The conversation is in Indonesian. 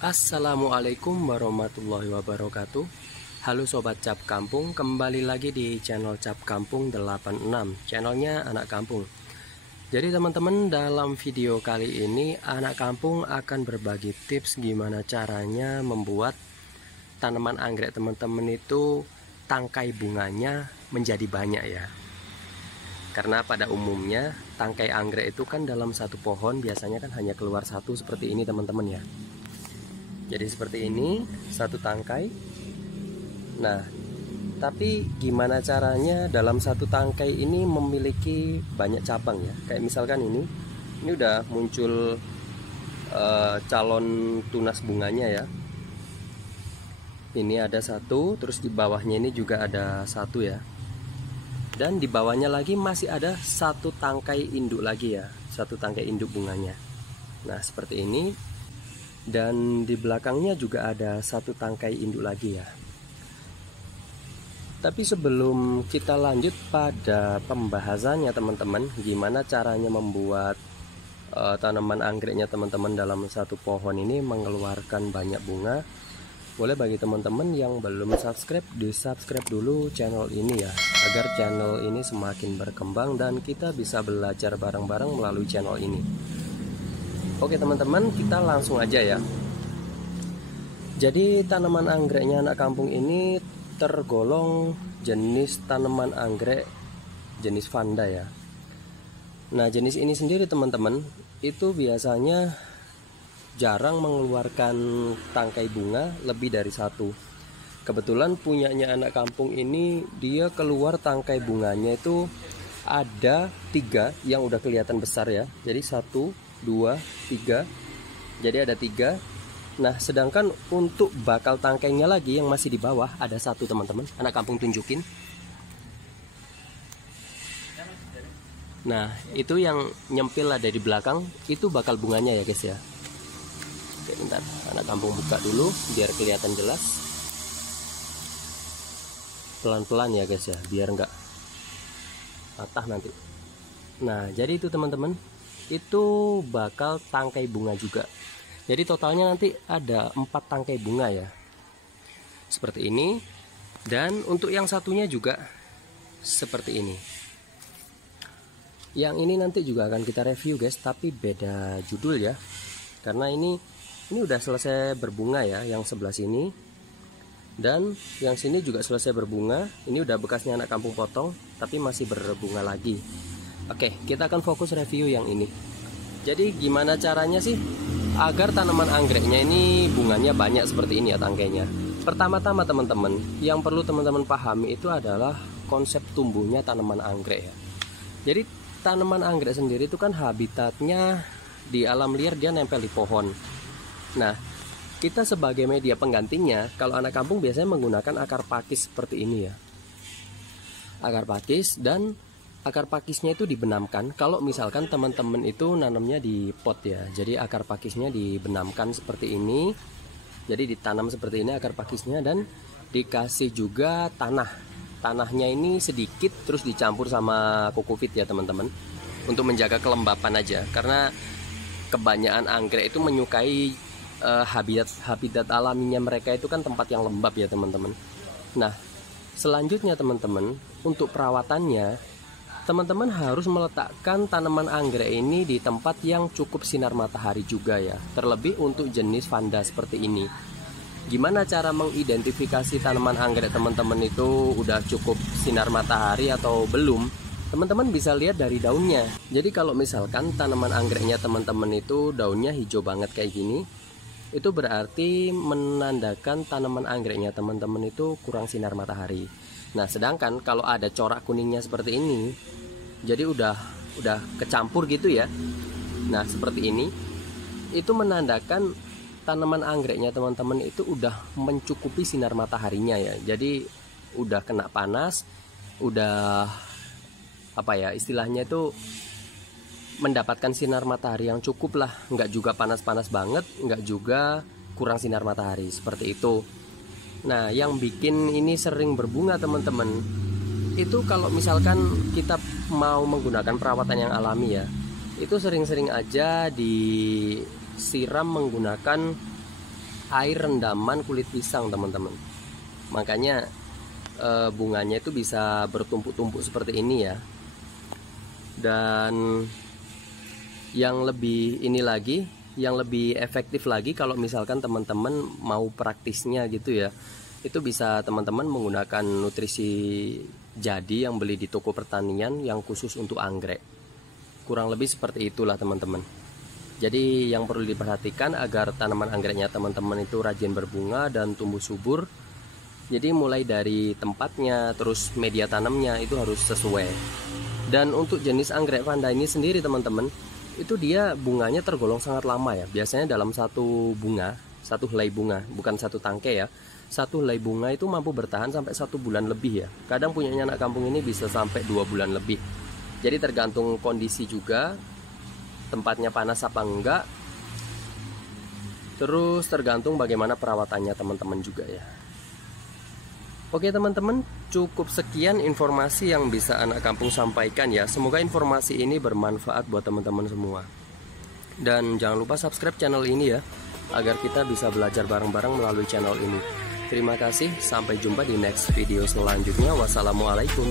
Assalamualaikum warahmatullahi wabarakatuh. Halo Sobat Cap Kampung, kembali lagi di channel Cap Kampung 86, channelnya Anak Kampung. Jadi teman-teman, dalam video kali ini Anak Kampung akan berbagi tips gimana caranya membuat tanaman anggrek teman-teman itu tangkai bunganya menjadi banyak ya. Karena pada umumnya tangkai anggrek itu kan dalam satu pohon biasanya kan hanya keluar satu seperti ini teman-teman ya. Jadi seperti ini, satu tangkai. Nah, tapi gimana caranya dalam satu tangkai ini memiliki banyak cabang ya. Kayak misalkan ini udah muncul calon tunas bunganya ya. Ini ada satu, terus di bawahnya ini juga ada satu ya. Dan di bawahnya lagi masih ada satu tangkai induk lagi ya, satu tangkai induk bunganya. Nah, seperti ini. Dan di belakangnya juga ada satu tangkai induk lagi ya. Tapi sebelum kita lanjut pada pembahasannya teman-teman, gimana caranya membuat tanaman anggreknya teman-teman dalam satu pohon ini mengeluarkan banyak bunga, boleh bagi teman-teman yang belum subscribe, di subscribe dulu channel ini ya, agar channel ini semakin berkembang dan kita bisa belajar bareng-bareng melalui channel ini. Oke teman-teman, kita langsung aja ya. Jadi tanaman anggreknya Anak Kampung ini tergolong jenis tanaman anggrek jenis vanda ya. Nah, jenis ini sendiri teman-teman itu biasanya jarang mengeluarkan tangkai bunga lebih dari satu. Kebetulan punyanya Anak Kampung ini dia keluar tangkai bunganya itu ada 3 yang udah kelihatan besar ya. Jadi 1, 2, 3. Jadi ada 3. Nah, sedangkan untuk bakal tangkainya lagi yang masih di bawah ada satu teman-teman. Anak Kampung tunjukin. Nah, itu yang nyempil ada di belakang, itu bakal bunganya ya guys ya. Oke, bentar. Anak Kampung buka dulu biar kelihatan jelas. Pelan-pelan ya guys ya, biar nggak patah nanti. Nah, jadi itu teman-teman, itu bakal tangkai bunga juga. Jadi totalnya nanti ada 4 tangkai bunga ya, seperti ini. Dan untuk yang satunya juga seperti ini. Yang ini nanti juga akan kita review guys, tapi beda judul ya, karena ini udah selesai berbunga ya, yang sebelah sini. Dan yang sini juga selesai berbunga. Ini udah bekasnya Anak Kampung potong, tapi masih berbunga lagi. Oke, kita akan fokus review yang ini. Jadi gimana caranya sih agar tanaman anggreknya ini bunganya banyak seperti ini ya tangkainya. Pertama-tama teman-teman, yang perlu teman-teman pahami itu adalah konsep tumbuhnya tanaman anggrek ya. Jadi tanaman anggrek sendiri itu kan habitatnya di alam liar, dia nempel di pohon. Nah, kita sebagai media penggantinya, kalau Anak Kampung biasanya menggunakan akar pakis seperti ini ya. Akar pakis, dan akar pakisnya itu dibenamkan. Kalau misalkan teman-teman itu nanamnya di pot ya, jadi akar pakisnya dibenamkan seperti ini. Jadi ditanam seperti ini akar pakisnya, dan dikasih juga tanahnya ini sedikit, terus dicampur sama kokopit ya teman-teman, untuk menjaga kelembapan aja. Karena kebanyakan anggrek itu menyukai habitat alaminya mereka itu kan tempat yang lembab ya teman-teman. Nah, selanjutnya teman-teman, untuk perawatannya teman-teman harus meletakkan tanaman anggrek ini di tempat yang cukup sinar matahari juga ya. Terlebih untuk jenis vanda seperti ini. Gimana cara mengidentifikasi tanaman anggrek teman-teman itu udah cukup sinar matahari atau belum? Teman-teman bisa lihat dari daunnya. Jadi kalau misalkan tanaman anggreknya teman-teman itu daunnya hijau banget kayak gini, itu berarti menandakan tanaman anggreknya teman-teman itu kurang sinar matahari. Nah, sedangkan kalau ada corak kuningnya seperti ini, jadi udah kecampur gitu ya. Nah, seperti ini, itu menandakan tanaman anggreknya teman-teman itu udah mencukupi sinar mataharinya ya. Jadi udah kena panas, udah apa ya istilahnya itu, mendapatkan sinar matahari yang cukup lah, nggak juga panas-panas banget, nggak juga kurang sinar matahari, seperti itu. Nah, yang bikin ini sering berbunga teman-teman, itu kalau misalkan kita mau menggunakan perawatan yang alami ya, itu sering-sering aja disiram menggunakan air rendaman kulit pisang teman-teman. Makanya bunganya itu bisa bertumpuk-tumpuk seperti ini ya. Dan yang lebih ini lagi, yang lebih efektif lagi kalau misalkan teman-teman mau praktisnya gitu ya, itu bisa teman-teman menggunakan nutrisi jadi yang beli di toko pertanian yang khusus untuk anggrek. Kurang lebih seperti itulah teman-teman. Jadi yang perlu diperhatikan agar tanaman anggreknya teman-teman itu rajin berbunga dan tumbuh subur. Jadi mulai dari tempatnya, terus media tanamnya itu harus sesuai. Dan untuk jenis anggrek Vanda ini sendiri teman-teman, itu dia bunganya tergolong sangat lama ya. Biasanya dalam satu bunga, satu helai bunga, bukan satu tangkai ya, satu helai bunga itu mampu bertahan sampai 1 bulan lebih ya. Kadang punyanya anak kampung ini bisa sampai 2 bulan lebih. Jadi tergantung kondisi juga, tempatnya panas apa enggak, terus tergantung bagaimana perawatannya teman-teman juga ya. Oke teman-teman, cukup sekian informasi yang bisa anak kampung sampaikan ya. Semoga informasi ini bermanfaat buat teman-teman semua. Dan jangan lupa subscribe channel ini ya, agar kita bisa belajar bareng-bareng melalui channel ini. Terima kasih, sampai jumpa di next video selanjutnya. Wassalamualaikum.